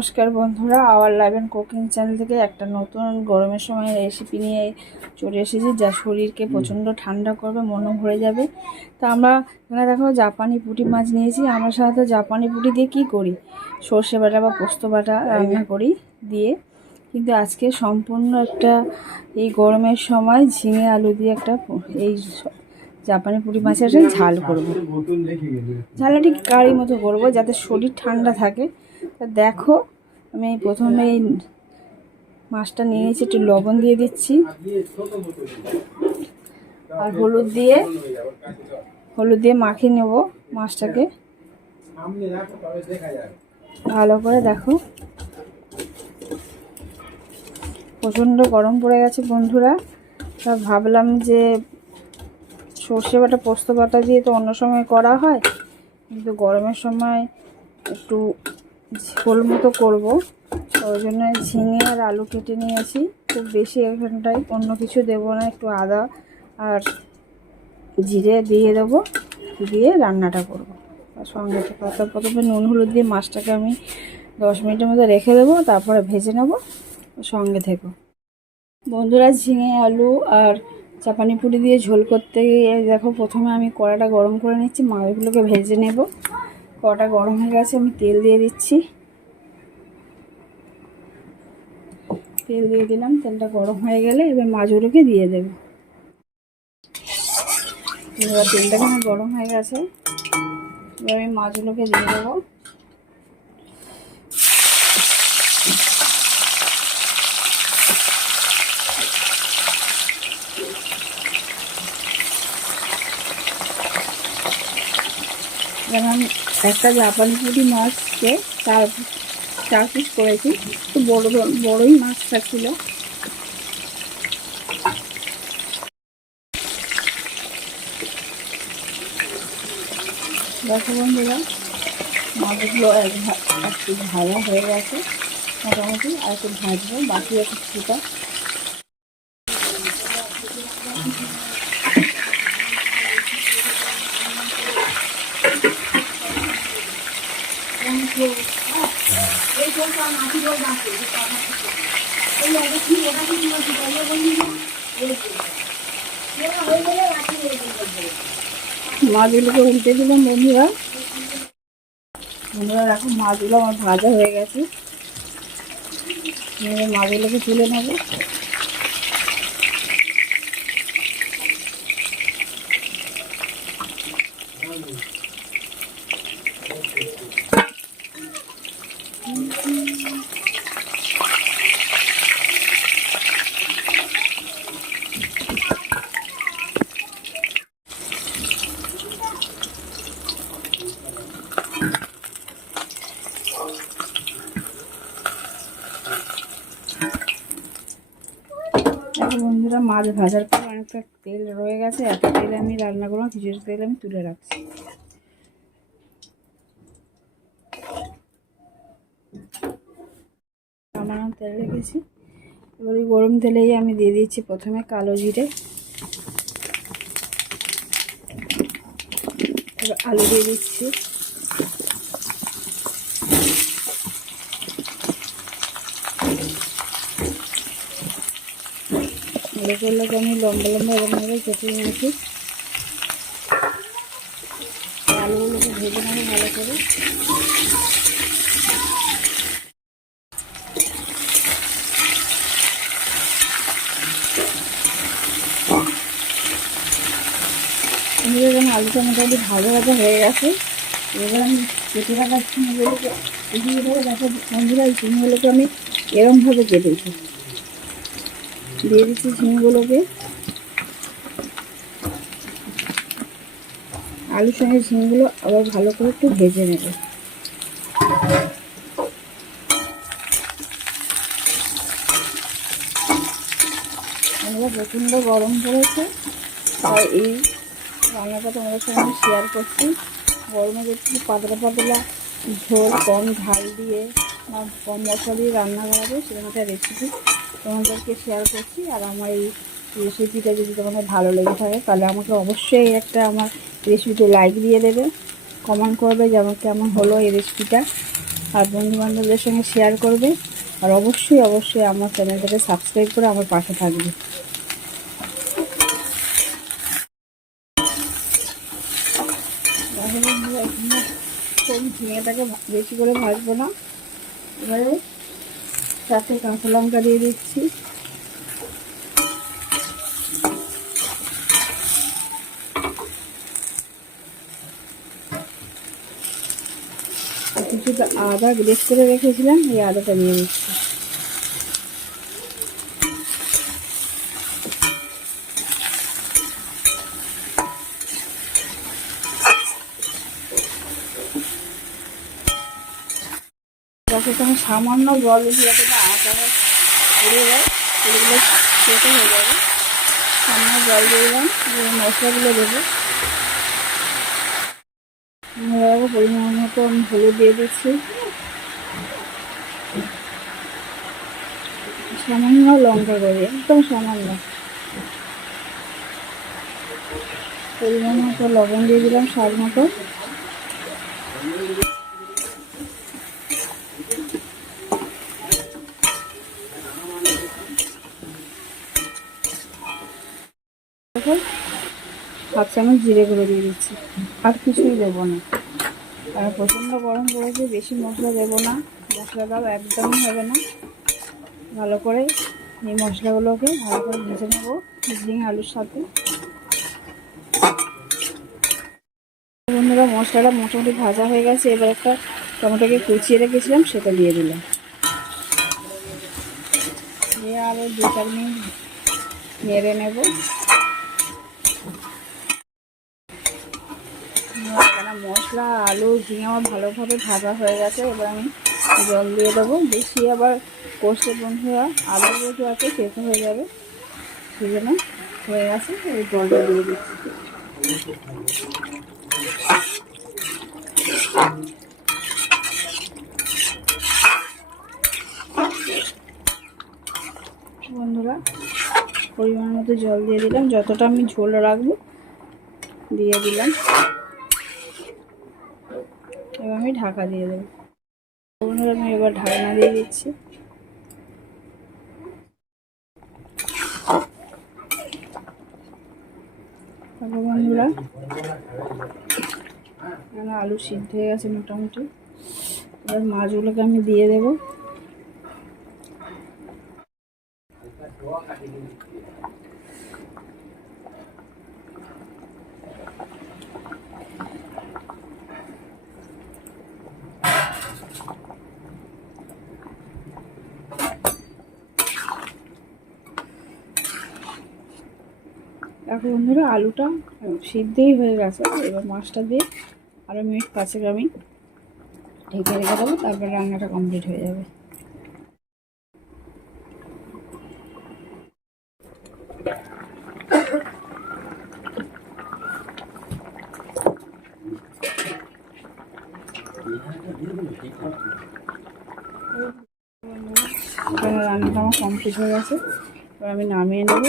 নমস্কার বন্ধুরা our live and cooking channel থেকে একটা নতুন গরমের সময় রেসিপি নিয়ে চলে এসেছি যা শরীরকে প্রচণ্ড ঠান্ডা করবে মনও ভরে যাবে। তা আমরা এখানে দেখো জাপানি পুঁটি মাছ নিয়েছি আমরা সাধারণত জাপানি পুঁটি দিয়ে কী করি? সর্ষে বাটা বা পোস্ত বাটা রান্না করি দিয়ে কিন্তু আজকে সম্পূর্ণ একটা এই গরমের সময় ঝিঙে আলু দিয়ে একটা এই জাপানি পুঁটি মাছের একটা ঝাল করব। ঝালটা ঠিক কারি মতো করব যাতে শরীর ঠান্ডা থাকে। তা দেখো, আমি প্রথমে এই মাছটা নিয়ে নিয়েছি একটু লবণ দিয়ে দিচ্ছি। আর হলুদ দিয়ে হলুদ দিয়ে মাখিয়ে নেব মাছটাকে। ভালো করে দেখো। প্রচণ্ড গরম পড়ে গেছে বন্ধুরা। তা ভাবলাম যে সর্ষে বাটা, পোস্ত বাটা দিয়ে তো অন্য সময় করা হয়, কিন্তু গরমের সময় একটু ঝোল মতো করব। ওই জন্য ঝিঙে আর আলু কেটে নিয়েছি। খুব বেশি এখানটায় অন্য কিছু দেবো না, একটু আদা আর জিরে দিয়ে দেবো। দিয়ে রান্নাটা করব। আর সঙ্গে তো পাতা প্রথমে নুন, হলুদ দিয়ে মাছটাকে আমি দশ মিনিটের মতো রেখে দেবো, তারপরে ভেজে নেব, সঙ্গে থেকো। বন্ধুরা, ঝিঙে, আলু আর চাপানি পুরি দিয়ে ঝোল করতে গিয়ে দেখো, প্রথমে আমি কড়াটা গরম করে নিচ্ছি, মাছগুলোকে ভেজে নেব। কড়াটা গরম হয়ে গেছে, আমি তেল দিয়ে দিচ্ছি। তেল দিয়ে দিলাম, তেলটা গরম হয়ে গেলে এবার মাছগুলোকে দিয়ে দেব। এবার তেলটা এখানে গরম হয়ে গেছে, এবার আমি মাছগুলোকে দিয়ে দেবো। যেমন একটা জাপানি পুঁটি মাছকে চার চার পিস করেছি। একটু বড় বড়ই মাছটা ছিল। দেখো বন্ধুরা, মাছগুলো একটু ভাজা হয়ে গেছে মোটামুটি, আর একটু ভাজবো, বাকি একটু কিছুটা মাছগুলোকে উল্টে দিলাম বন্ধুরা। বন্ধুরা দেখো মাছগুলো আমার ভাজা হয়ে গেছে। মাছগুলোকে তুলে নেব দেখো বন্ধুরা মাছ ভাজার পর অনেকটা তেল রয়ে গেছে, এত তেল আমি রান্না করলাম কিছুটা তেল আমি তুলে রাখছি। সামান্য তেল রেখেছি। এবার ওই গরম তেলেই আমি দিয়ে দিচ্ছি প্রথমে কালো জিরে। আলু দিয়ে দিচ্ছি। আলুগুলোকে আমি লম্বা লম্বা এরকমভাবে কেটে নিয়েছি। আলুগুলোকে ভেজে নেব ভালো করে। যেন আলুটা মোটামুটি ভাজা ভাজা হয়ে গেছে, এবার আমি কেটে রাখা চিনিগুলোকে এদিকে দেখো বন্ধুরা, এই চিনিগুলোকে আমি এরমভাবে কেটেছি। দিয়ে দিচ্ছি ঝিঙেগুলোকে। আলুর সঙ্গে ঝিঙেগুলো আবার ভালো করে একটু ভেজে নেব। আমরা প্রচণ্ড গরম পড়েছে, তাই এই রান্নাটা তোমাদের সঙ্গে শেয়ার করছি। গরমে একটু পাতলা পাতলা ঝোল, কম ঝাল দিয়ে বা কম মশলা দিয়ে রান্না করা যায়, সেরকম একটা রেসিপি তোমাদেরকে শেয়ার করছি আর আমার এই রেসিপিটা যদি তোমাদের ভালো লেগে থাকে, তাহলে আমাকে অবশ্যই একটা আমার রেসিপিতে লাইক দিয়ে দেবে। কমেন্ট করবে যে আমার কেমন হলো এই রেসিপিটা আর বন্ধু বান্ধবদের সঙ্গে শেয়ার করবে। আর অবশ্যই অবশ্যই আমার চ্যানেলটাকে সাবস্ক্রাইব করে আমার পাশে থাকবে। ঝিঙেটাকে বেশি করে ভাজবো না। এবারে চারটে কাঁচা লঙ্কা দিয়ে দিচ্ছি। কিছুটা আদা গ্রেস করে রেখেছিলাম এই আদাটা নিয়ে দিচ্ছি যাতে তখন সামান্য জল দিচ্ছি যাতে না আটাটা পড়ে যায় এগুলো সেটা হয়ে যাবে। সামান্য জল দিয়ে দিলাম, দিয়ে মশলাগুলো দেবো। পরিমাণ মতো আমি হলুদ দিয়ে দিচ্ছি। সামান্য লঙ্কা করে একদম সামান্য। পরিমাণ মতো লবণ দিয়ে দিলাম স্বাদ মতো। দেখো হাফ চামচ জিরে গুঁড়ো দিয়ে দিচ্ছি। আর কিছুই দেবো না। আর প্রচণ্ড গরম পড়েছে, বেশি মশলা দেবো না। মশলা দাও একদমই হবে না। ভালো করে এই মশলাগুলোকে ভালো করে ভেজে নেব ঝিঙে আলুর সাথে। বন্ধুরা, মশলাটা মোটামুটি ভাজা হয়ে গেছে। এবার একটা টমেটোকে কুচিয়ে রেখেছিলাম, সেটা দিয়ে দিলাম। দিয়ে আরও দু চার মিনিট নেড়ে নেব এখানে মশলা, আলু, ঝিঙে আমার ভালোভাবে ভাজা হয়ে গেছে। এবার আমি জল দিয়ে দেবো। বেশি আবার কষে বন্ধুরা, আলু যেহেতু আছে, সেদ্ধ হয়ে যাবে। সেই জন্য হয়ে গেছে, এই জলটা দিয়ে দিচ্ছি। বন্ধুরা, পরিমাণ মতো জল দিয়ে দিলাম। যতটা আমি ঝোল রাখব, দিয়ে দিলাম। আমি ঢাকা দিয়ে দেবো। বন্ধুরা আমি এবার ঢাকনা দিয়ে দিচ্ছি। বন্ধুরা আলু সিদ্ধ হয়ে গেছে মোটামুটি। এবার মাছগুলোকে আমি দিয়ে দেবো। এখন বন্ধুরা, আলুটা সিদ্ধেই হয়ে গেছে। এবার মাছটা দিয়ে আরও মিনিট পাঁচেক আমি ঢেকে রেখে দেবো, তারপর রান্নাটা কমপ্লিট হয়ে যাবে। রান্নাটা আমার কমপ্লিট হয়ে গেছে। এবার আমি নামিয়ে নেব।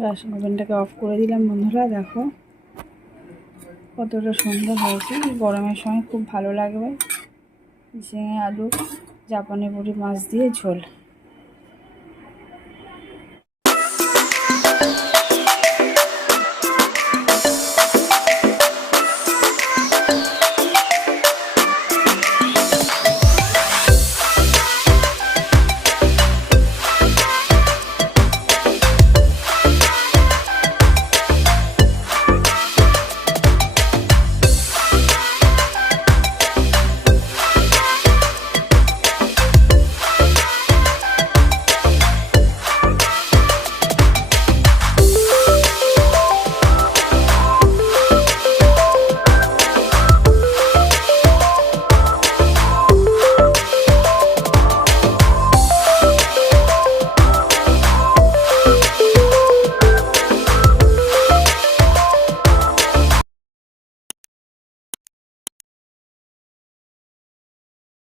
গ্যাস ওভেনটাকে অফ করে দিলাম বন্ধুরা, দেখো। কতটা সুন্দর হয়েছে। গরমের সময় খুব ভালো লাগবে। ঝিঙে আলু। জাপানি বড়ি মাছ দিয়ে ঝোল।